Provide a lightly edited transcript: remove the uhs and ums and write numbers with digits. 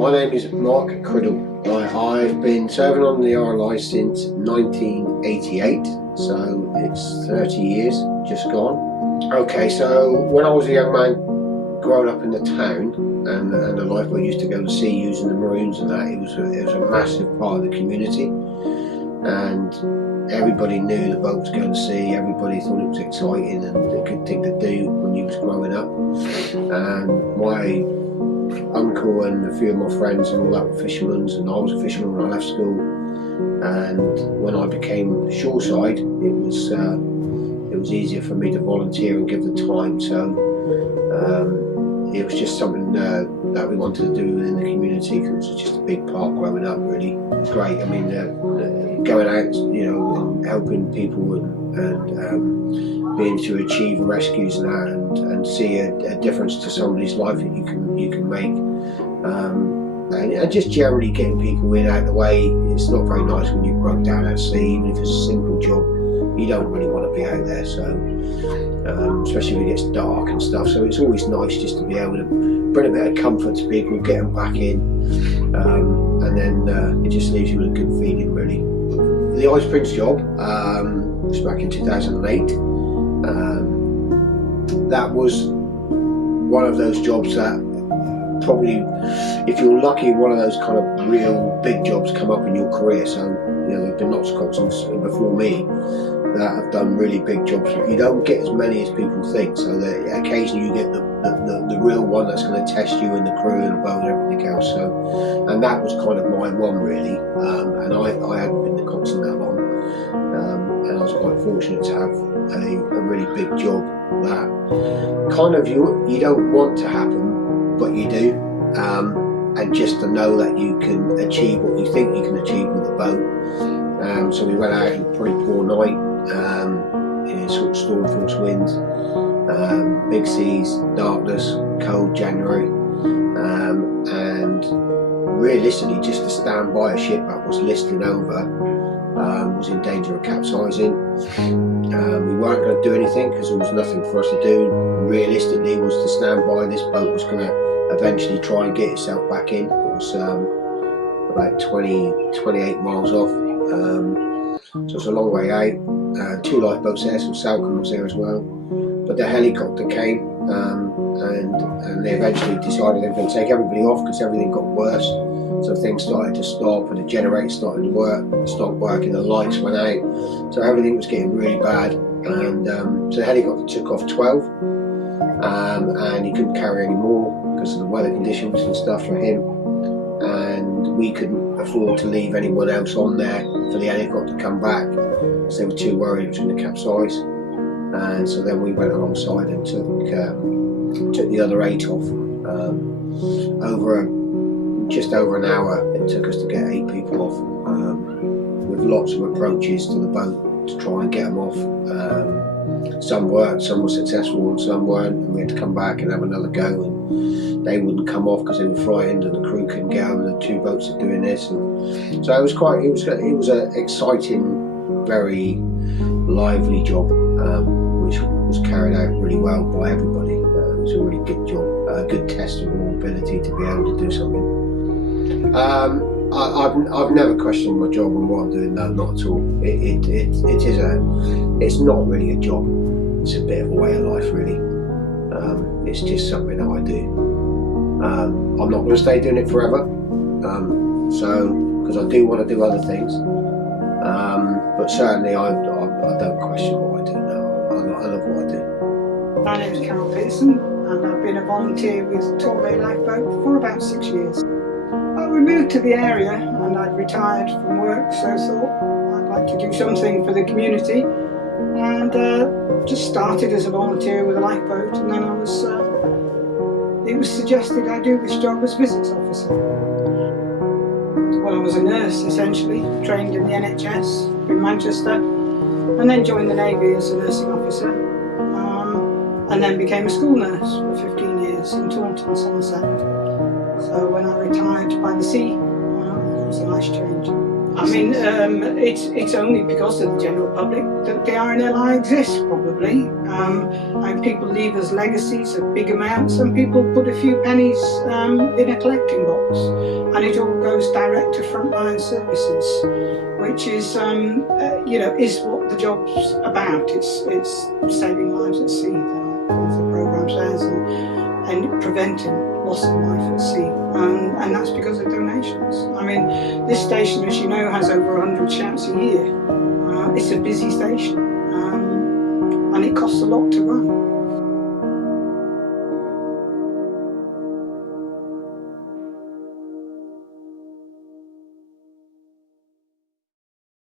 My name is Mark Criddle. I've been serving on the RNLI since 1988, so it's 30 years just gone. Okay, so when I was a young man growing up in the town, and the lifeboat used to go to sea using the Maroons and that, it was a massive part of the community, and everybody knew the boat was going to sea. Everybody thought it was exciting and a good thing to do when you was growing up. And my uncle and a few of my friends and all that were fishermen, and I was a fisherman when I left school. And when I became shoreside, it was easier for me to volunteer and give the time. So it was just something that we wanted to do within the community, because it was just a big part growing up. Really, it was great. I mean, going out, you know, and helping people and being to achieve rescues and that, and see a difference to somebody's life that you can make, and just generally getting people in out of the way. It's not very nice when you broke down at sea, even if it's a simple job. You don't really want to be out there, so especially when it gets dark and stuff. So it's always nice just to be able to bring a bit of comfort to people, get them back in, and then it just leaves you with a good feeling, really. The Ice Prince job was back in 2008. That was one of those jobs that probably, if you're lucky, one of those kind of real big jobs come up in your career. So, you know, there've been lots of coxswains before me that have done really big jobs, but you don't get as many as people think. So that occasionally you get the real one that's going to test you and the crew and the boat and everything else. So, and that was kind of my one, really. And I hadn't been the coxswain that long, and I was quite fortunate to have a really big job that kind of you don't want to happen, but you do. And just to know that you can achieve what you think you can achieve with the boat. So we went out in a pretty poor night, in sort of storm force winds, big seas, darkness, cold January, and realistically just to stand by a ship that was listing over was in danger of capsizing. We weren't going to do anything because there was nothing for us to do. Realistically, was to stand by. This boat was going to eventually try and get itself back in. It was about 28 miles off, so it's a long way out. 2 lifeboats there, so Salcombe was there as well, but the helicopter came, and they eventually decided they were going to take everybody off because everything got worse. So things started to stop, and the generator started to stopped working, the lights went out, so everything was getting really bad. And so the helicopter took off 12, and he couldn't carry any more because of the weather conditions and stuff for him, and we couldn't afford to leave anyone else on there for the helicopter to come back because they were too worried it was going to capsize. And so then we went alongside and took the other 8 off. Just over an hour it took us to get 8 people off, with lots of approaches to the boat to try and get them off. Some worked, some were successful, and some weren't, and we had to come back and have another go, and they wouldn't come off because they were frightened, and the crew couldn't get them, and the 2 boats are doing this. And so it was an exciting, very lively job, which was carried out really well by everybody. It was a really good job, a good test of our ability to be able to do something. I've never questioned my job and what I'm doing. No, not at all. It's not really a job. It's a bit of a way of life, really. It's just something that I do. I'm not going to stay doing it forever. Because I do want to do other things. But certainly I don't question what I do now. I love what I do. My name is Carol Pearson, and I've been a volunteer with Torbay Lifeboat for about 6 years. We moved to the area and I'd retired from work, so I thought I'd like to do something for the community, and just started as a volunteer with a lifeboat, and then it was suggested I do this job as visits officer. Well, I was a nurse essentially, trained in the NHS in Manchester, and then joined the Navy as a nursing officer, and then became a school nurse for 15 years in Taunton, Somerset. So when I retired by the sea, it was a nice change. I mean, it's only because of the general public that the RNLI exists, probably. And people leave us legacies of big amounts, and people put a few pennies in a collecting box, and it all goes direct to frontline services, which is, is what the job's about. It's saving lives at sea, as the programme says, and preventing loss of life at sea, and that's because of donations. I mean, this station, as you know, has over 100 shouts a year. It's a busy station, and it costs a lot to run.